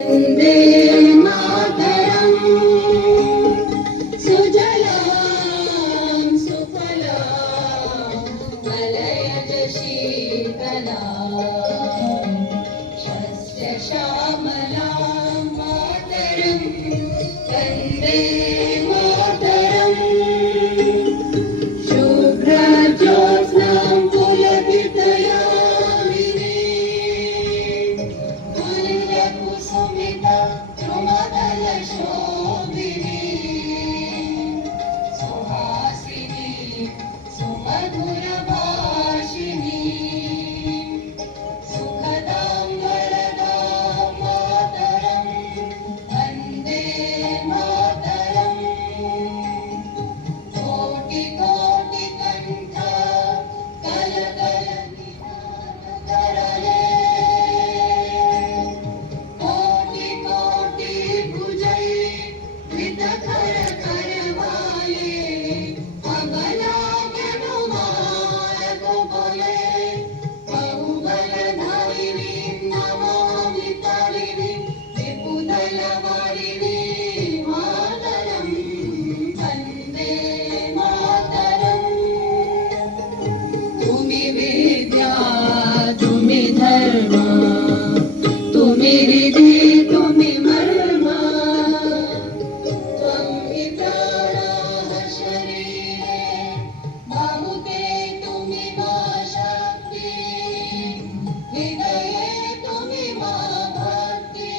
वन्दे मातरम् सुजलां सुफलां मलयज शीतलां शस्यश्यामलां मातरं वन्दे मातरम् शुभ्रज्योत्स्नां पुलकितयामिनीं तुल्यकुसुमिता द्रुमदलशोभिनीं सुहासिनीं सुमधुरभाषिणीं सुखदां वरदां मातरं वन्दे मातरम् कोटि कोटि कंठ कलकल करले कोटि कोटि भुजै विदखर करवाले अबला जनुमारक बोले बहुबलधारिणी नमामि तारिणी विपुदलवारिणी मातरं वन्दे मातरम् तुम्ही विद्या तुम्ही धर्म तुम्ही रिधी तुम्ही मर्म त्वमि प्राणः शरीरे बाहुके तुम्ही मा शक्ती हृदये तुम्ही मा भक्ती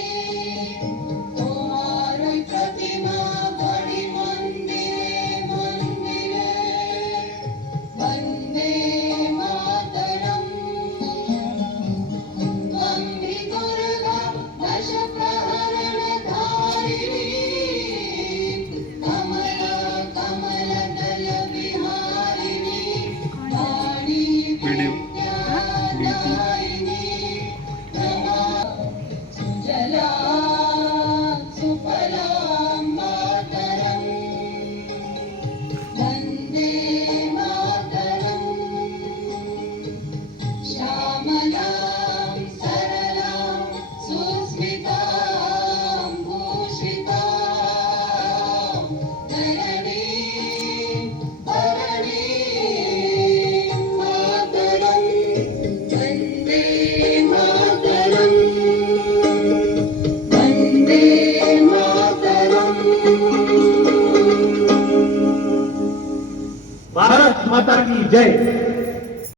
तुम्हारी प्रतिमा बड़ी मंदिरे मंदिरे वन्दे मातरम् त्वं हि दुर्गा दश प्रहरणधारिणी कमला कमलदल विहारिणी वाणी विद्यादायिनी रमा सुजलां सुफलां मातरम् वन्दे मातरम् श्यामलां सरलां सुस्मितां भूषितां धरणीं भरणीं मातरं वन्दे मातरम् वन्दे मातरम्। भारत माता की जय।